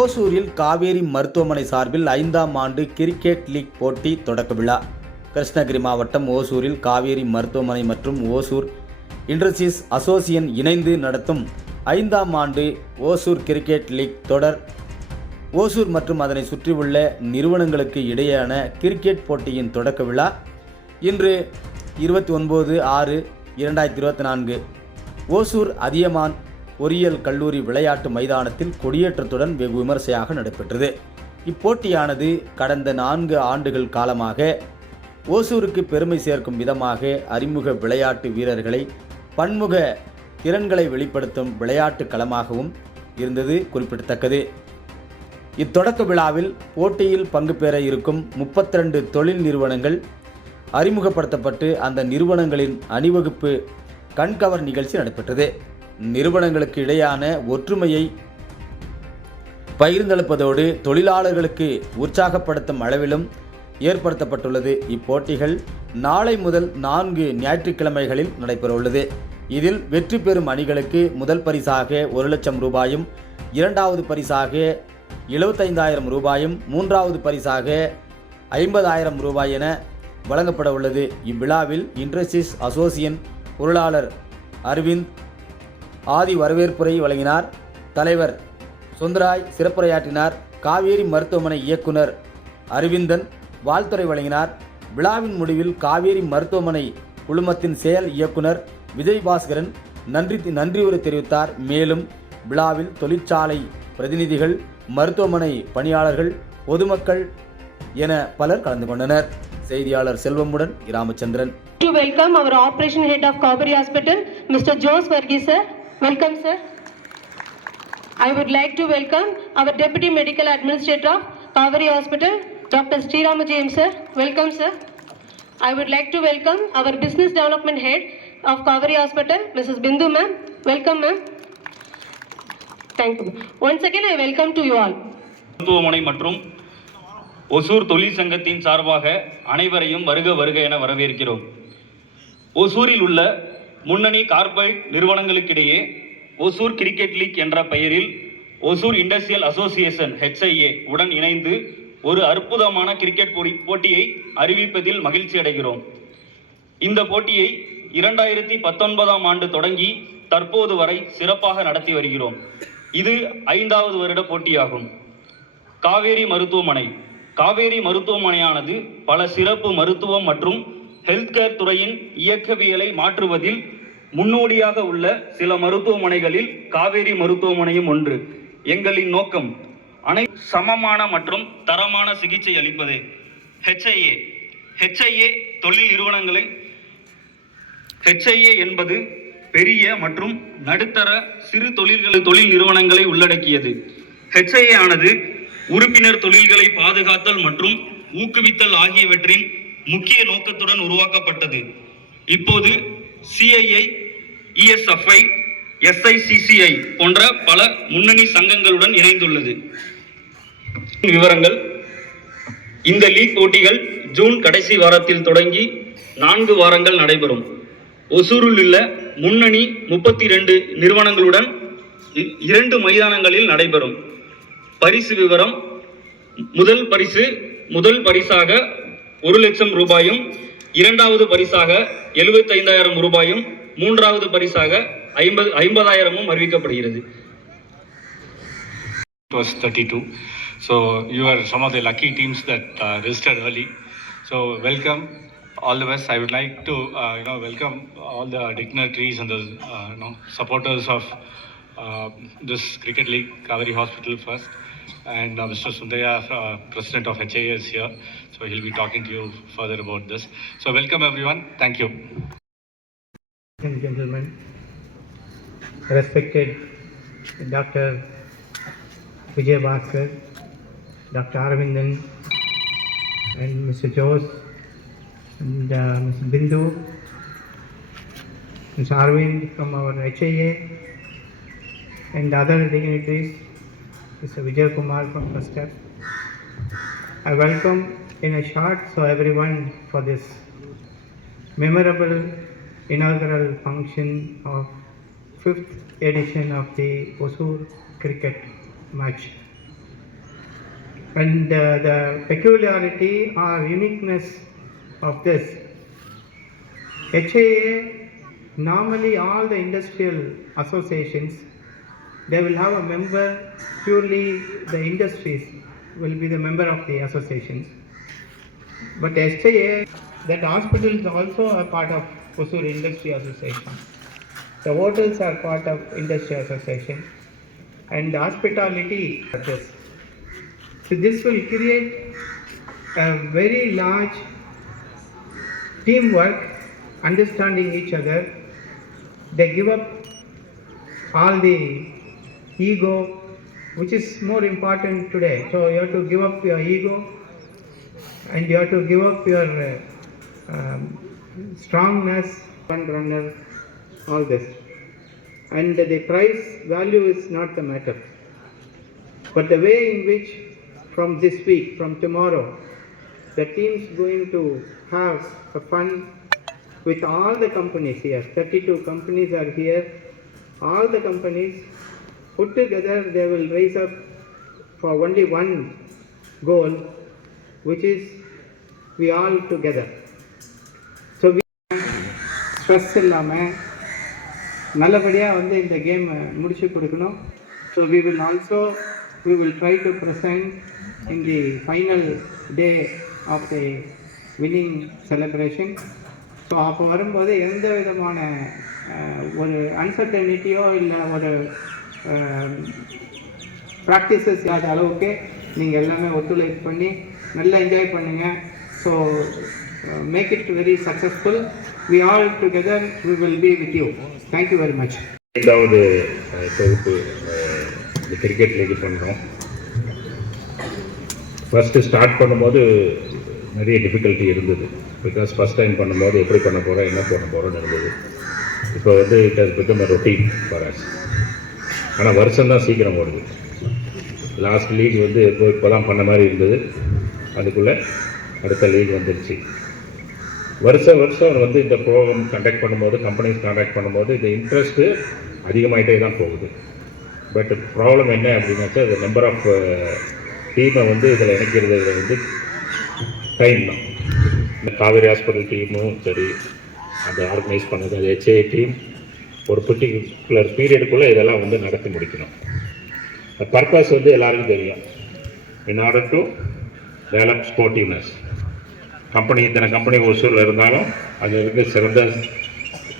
ஓசூரில் காவேரி மருத்துவமனை சார்பில் ஐந்தாம் ஆண்டு கிரிக்கெட் லீக் போட்டி தொடக்க விழா. கிருஷ்ணகிரி மாவட்டம் ஓசூரில் காவேரி மருத்துவமனை மற்றும் ஓசூர் இண்டஸ்ட்ரீஸ் அசோசியன் இணைந்து நடத்தும் ஐந்தாம் ஆண்டு ஓசூர் கிரிக்கெட் லீக் தொடர். ஓசூர் மற்றும் அதனை சுற்றியுள்ள நிறுவனங்களுக்கு இடையேயான கிரிக்கெட் போட்டியின் தொடக்க விழா. இன்று இருபத்தி ஒன்பது ஆறு இரண்டாயிரத்தி இருபத்தி நான்கு ஓசூர் அதியமான் பொறியியல் கல்லூரி விளையாட்டு மைதானத்தில் கொடியேற்றத்துடன் வெகு விமர்சையாக நடைபெற்றது. இப்போட்டியானது கடந்த நான்கு ஆண்டுகள் காலமாக ஓசூருக்கு பெருமை சேர்க்கும் விதமாக அறிமுக விளையாட்டு வீரர்களை பன்முக திறன்களை வெளிப்படுத்தும் விளையாட்டு களமாகவும் இருந்தது குறிப்பிடத்தக்கது. இத்தொடக்க விழாவில் போட்டியில் பங்கு பெற இருக்கும் 32 தொழில் நிறுவனங்கள் அறிமுகப்படுத்தப்பட்டு அந்த நிறுவனங்களின் அணிவகுப்பு கண்கவர் நிகழ்ச்சி நடைபெற்றது. நிறுவனங்களுக்கு இடையான ஒற்றுமையை பகிர்ந்தளிப்பதோடு தொழிலாளர்களுக்கு உற்சாகப்படுத்தும் அளவிலும் ஏற்படுத்தப்பட்டுள்ளது. இப்போட்டிகள் நாளை முதல் நான்கு ஞாயிற்றுக்கிழமைகளில் நடைபெறவுள்ளது. இதில் வெற்றி பெறும் அணிகளுக்கு முதல் பரிசாக ஒரு லட்சம் ரூபாயும் இரண்டாவது பரிசாக எழுபத்தைந்தாயிரம் ரூபாயும் மூன்றாவது பரிசாக ஐம்பதாயிரம் ரூபாய் என வழங்கப்பட உள்ளது இவ்விழாவில் இண்டஸ்ட்ரீஸ் அசோசியன் பொருளாளர் அரவிந்த் ஆதி வரவேற்புரை வழங்கினார். தலைவர் சுந்தராய் சிறப்புரையாற்றினார். காவேரி மருத்துவமனை இயக்குனர் அரவிந்தன் வாழ்த்துறை வழங்கினார். விழாவின் முடிவில் காவேரி மருத்துவமனை குழுமத்தின் செயல் இயக்குனர் விஜய் பாஸ்கரன் நன்றி நன்றியுரை தெரிவித்தார். மேலும் விழாவில் தொழிற்சாலை பிரதிநிதிகள் மருத்துவமனை பணியாளர்கள் பொதுமக்கள் என பலர் கலந்து கொண்டனர். செய்தியாளர் செல்வமுடன் Ramachandran To welcome our operation head of Kaveri Hospital, Mr. Jose Verghese sir. Welcome sir. I would like to welcome our Deputy Medical Administrator of Kaveri Hospital, Dr. Srirama James sir. Welcome sir. I would like to welcome our Business Development Head of Kaveri Hospital, Mrs. Bindu ma'am. Welcome ma'am. Thank you. Once again, I welcome to you all. மருத்துவமனை மற்றும் ஒசூர் தொழிற்சங்கத்தின் சார்பாக அனைவரையும் வருக வருக என வரவேற்கிறோம். ஒசூரில் உள்ள முன்னணி கார்ப்பரேட் நிறுவனங்களுக்கிடையே ஒசூர் கிரிக்கெட் லீக் என்ற பெயரில் ஒசூர் இண்டஸ்ட்ரியல் அசோசியேஷன் ஹெச்ஐஏ உடன் இணைந்து ஒரு அற்புதமான கிரிக்கெட் போட்டி போட்டியை அறிவிப்பதில் மகிழ்ச்சி அடைகிறோம். இந்த போட்டியை இரண்டாயிரத்தி பத்தொன்பதாம் ஆண்டு தொடங்கி தற்போது வரை சிறப்பாக நடத்தி வருகிறோம். இது ஐந்தாவது வருட போட்டியாகும். காவேரி மருத்துவமனை காவேரி மருத்துவமனையானது பல சிறப்பு மருத்துவம் மற்றும் ஹெல்த் கேர் துறையின் இயக்கவியலை மாற்றுவதில் முன்னோடியாக உள்ள சில மருத்துவமனைகளில் காவேரி மருத்துவமனையும் ஒன்று. எங்களின் நோக்கம் அனை சமமான மற்றும் தரமான சிகிச்சை அளிப்பது. ஹெச்ஐஏ ஹெச்ஐஏ தொழில் நிறுவனங்களை ஹெச்ஐஏ என்பது பெரிய மற்றும் நடுத்தர சிறு தொழில்கள் தொழில் நிறுவனங்களை உள்ளடக்கியது. ஹெச்ஐஏ ஆனது உறுப்பினர் தொழில்களை பாதுகாத்தல் மற்றும் ஊக்குவித்தல் ஆகியவற்றின் முக்கிய நோக்கத்துடன் உருவாக்கப்பட்டது. இப்போது சிஐஐ இஎஸ்எஃப்ஐ எஸ்ஐசிசிஐ போன்ற பல முன்னணி சங்கங்களுடன் இணைந்துள்ளது. விவரங்கள். இந்த லீக் போட்டிகள் ஜூன் கடைசி வாரத்தில் தொடங்கி நான்கு வாரங்கள் நடைபெறும். ஒசூரில் உள்ள முன்னணி முப்பத்தி ரெண்டு நிறுவனங்களுடன் இ- இரண்டு மைதானங்களில் நடைபெறும். பரிசு விவரம் முதல் பரிசு முதல் பரிசாக ஒரு லட்சம் ரூபாயும் இரண்டாவது பரிசாக எழுபத்தைந்தாயிரம் ரூபாயும் மூன்றாவது பரிசாக ஐம்பது ஐம்பதாயிரமும் அறிவிக்கப்படுகிறது It was 32. So you are some of the lucky teams that uh, registered early. So welcome, all the best. I would like to uh, you know welcome all the dignitaries and the uh, you know supporters of uh, this cricket league, Kaveri Hospital first, and uh, Mr. Sundaya, uh, president of HIA, is here. So he'll be talking to you further about this. So welcome everyone. Thank you. and gentlemen, respected Dr. Vijay Bhaskar, Dr. Arvindan, and Mr. Jose, and uh, Ms. Bindu, Mr. Arvind from our HIA, and other dignitaries, Mr. Vijay Kumar from First Step. I welcome in a short so everyone for this memorable inaugural function of fifth edition of the Osur cricket match. And uh, the peculiarity or uniqueness of this, HAA, normally all the industrial associations, they will have a member, purely the industries will be the member of the associations. But SIA, that hospital is also a part of Hosur Industry Association. The hotels are part of Industry Association and hospitality. So this will create a very large teamwork, understanding each other. They give up all the ego, which is more important today. So you have to give up your ego and you have to give up your uh, um, strongness, one runner, all this. And the price value is not the matter. But the way in which from this week, from tomorrow, the team's going to have a fun with all the companies here. 32 companies are here. All the companies put together, they will raise up for only one goal, which is we all together. So we stress இல்லாமல் நல்லபடியாக வந்து இந்த கேமை முடிச்சு கொடுக்கணும் so we will also we will try to present in the final day of the winning celebration so அப்போ வரும்போது எந்த விதமான ஒரு அன்சர்டனிட்டியோ இல்லை ஒரு ப்ராக்டிசஸ் இல்லாத அளவுக்கு நீங்கள் எல்லாமே ஒத்துழைப்பு பண்ணி நல்லா என்ஜாய் பண்ணுங்கள் so make it very successful we all together we will be with you thank you very much ரெண்டாவது தொகுப்பு uh, இந்த கிரிக்கெட் லீக் பண்ணுறோம் ஃபஸ்ட்டு ஸ்டார்ட் பண்ணும்போது நிறைய டிஃபிகல்ட்டி இருந்தது. பிகாஸ் ஃபஸ்ட் டைம் பண்ணும்போது எப்படி பண்ண போகிறோம் என்ன பண்ண போகிறோம்னு இருந்தது. இப்போ வந்து it has become routine for us ஆனால் வருஷம் தான் சீக்கிரம் ஓடுது. லாஸ்ட் லீக் வந்து இப்போ இப்போ தான் பண்ண மாதிரி இருந்தது. அதுக்குள்ளே அடுத்த லீக் வந்துருச்சு. வருஷம் வருஷம் வந்து இந்த ப்ரோக்ராம் கண்டக்ட் பண்ணும்போது கம்பெனிஸ் கான்டாக்ட் பண்ணும்போது இந்த இன்ட்ரெஸ்ட்டு அதிகமாகிட்டே தான் போகுது. பட் ப்ராப்ளம் என்ன அப்படின்னாக்கா இந்த நம்பர் ஆஃப் டீமை வந்து இதில் இணைக்கிறது வந்து டைம் தான். இந்த காவேரி ஹாஸ்பிட்டல் டீமும் சரி அந்த ஆர்கனைஸ் பண்ணது அது ஹெச்ஏ டீம் ஒரு பர்டிகுலர் பீரியடுக்குள்ளே இதெல்லாம் வந்து நடத்தி முடிக்கணும். பர்பஸ் வந்து எல்லாருக்கும் தெரியும். In order to develop sportiveness company இத்தனை கம்பெனி ஒசூரில் இருந்தாலும் அது இருக்க சிறந்த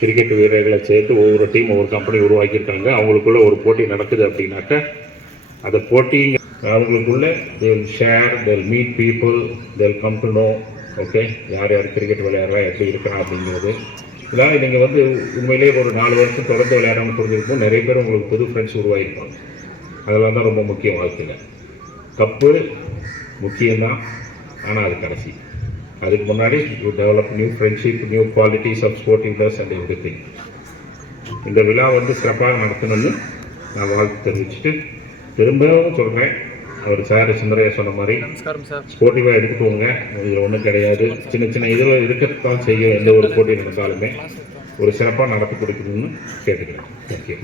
கிரிக்கெட் வீரர்களை சேர்த்து ஒவ்வொரு டீம் ஒவ்வொரு கம்பெனி உருவாக்கியிருக்காங்க. அவங்களுக்குள்ள ஒரு போட்டி நடக்குது அப்படின்னாக்க அந்த போட்டி அவங்களுக்குள்ள they'll share they'll meet people they'll come to know okay யார் யார் கிரிக்கெட் விளையாடுறா எப்படி இருக்கா அப்படிங்கிறது இதனால் நீங்கள் வந்து உண்மையிலேயே ஒரு நாலு வருஷம் தொடர்ந்து விளையாடாமல் புரிஞ்சிருக்கும் நிறைய பேர் உங்களுக்கு புது ஃப்ரெண்ட்ஸ் உருவாகிருப்பாங்க அதெல்லாம் தான் ரொம்ப முக்கியம் வாழ்க்கையில். கப்பு முக்கியம்தான் ஆனால் அது கடைசி. அதுக்கு முன்னாடி you develop new friendship new qualities of sportiveness and everything இந்த விழா வந்து சிறப்பாக நடத்தணும்னு நான் வாழ்த்து தெரிவிச்சுட்டு திரும்பவும் சொல்கிறேன் அவர் சார் சுந்தரையா சொன்ன மாதிரி ஸ்போர்ட்டிவாக எடுத்துக்கோங்க இதில் ஒன்றும் கிடையாது. சின்ன சின்ன இதில் இருக்கத்தான் செய்யும் எந்த ஒரு போட்டி நடந்தாலுமே. ஒரு சிறப்பாக நடத்தி கொடுக்கணும்னு கேட்டுக்கிறேன். தேங்க்யூ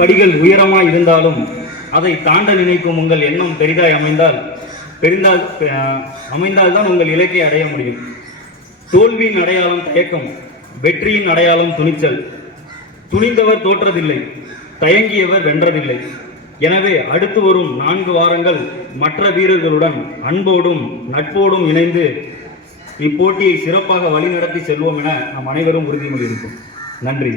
படிகள் உயரமாக இருந்தாலும் அதை தாண்ட நினைக்கும் உங்கள் எண்ணம் பெரிதாய் அமைந்தால் பெரிந்தால் அமைந்தால்தான் உங்கள் இலக்கை அடைய முடியும். தோல்வியின் அடையாளம் தயக்கம் வெற்றியின் அடையாளம் துணிச்சல். துணிந்தவர் தோற்றதில்லை தயங்கியவர் வென்றதில்லை. எனவே அடுத்து வரும் நான்கு வாரங்கள் மற்ற வீரர்களுடன் அன்போடும் நட்போடும் இணைந்து இப்போட்டியை சிறப்பாக வழிநடத்தி செல்வோம் என நாம் அனைவரும் உறுதிமொழி இருக்கும் நன்றி.